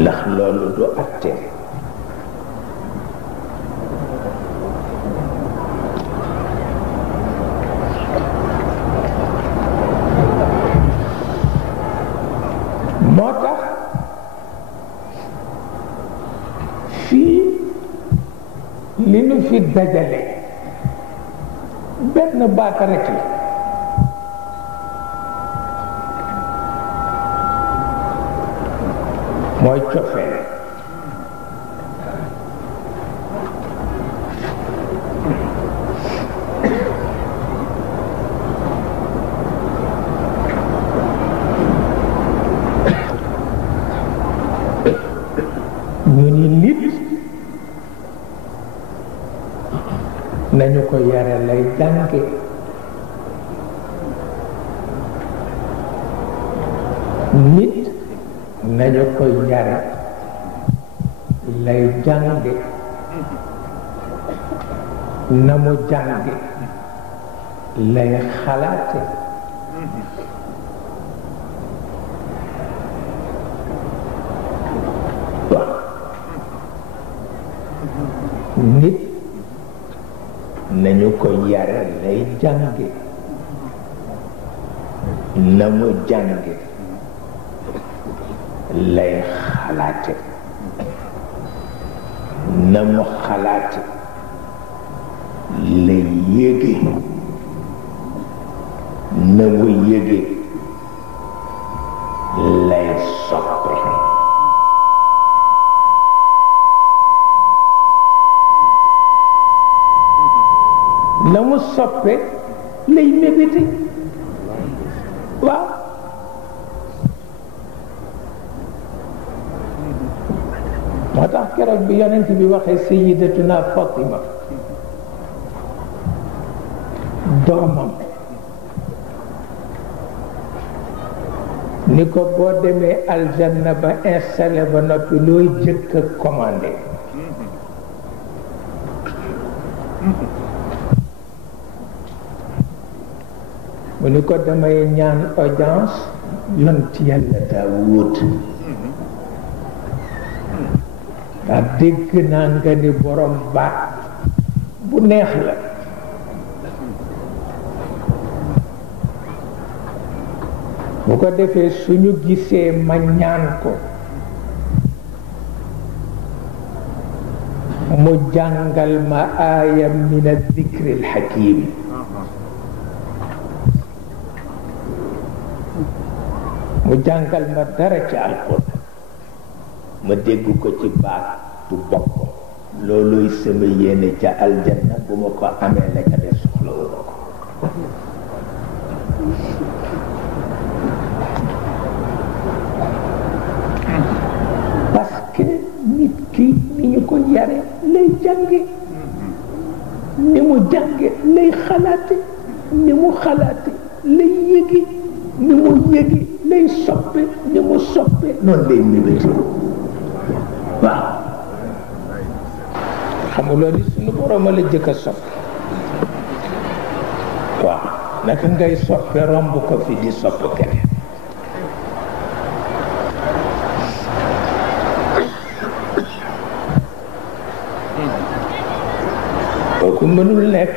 ndax loolu du atte moo tax fii li nu fi dajale benn baat rekk la mooy cofeel ñu ni nit nañu ko yare lay jànge nit nañu ko yare lay jànge na mu jànge lay xalaate waaw nit nañu ko yare lay jànge na mu jànge lay xalaate na mu xalaate lay yéege na mu yéege lay soppe na mu soppe lay mébéte waaw moo tax keroog bi yonent bi waxee sayyidatuna Fatima doomam ni ko boo demee aljanna ba installé ba noppi looy jëkk a commandé mu ni ko damay ñaan audience yonent yàlla Daawuud ndax dégg naa nga ni borom baat bu neex la bu ko defee suñu gisee ma ñaan ko mu jàngal ma aaya min az-zikri al-hakim mu jàngal ma dara ci alxuraan ma dégg ko ci baat bu bokk looluy sama yéene ca aljanna bu ma ko amee la ca def soxlawu ma ko parce que nit ki ni ñu ko yare lay jànge ni mu jànge lay xalaate ni mu xalaate lay yëge ni mu yëge lay soppe ni mu soppe noonu lay mébéti waaw xamuloo ni suñu borom la jëkk a soppe waaw naka ngay soppe romb ko fi di sopp keneen kooku mënul nekk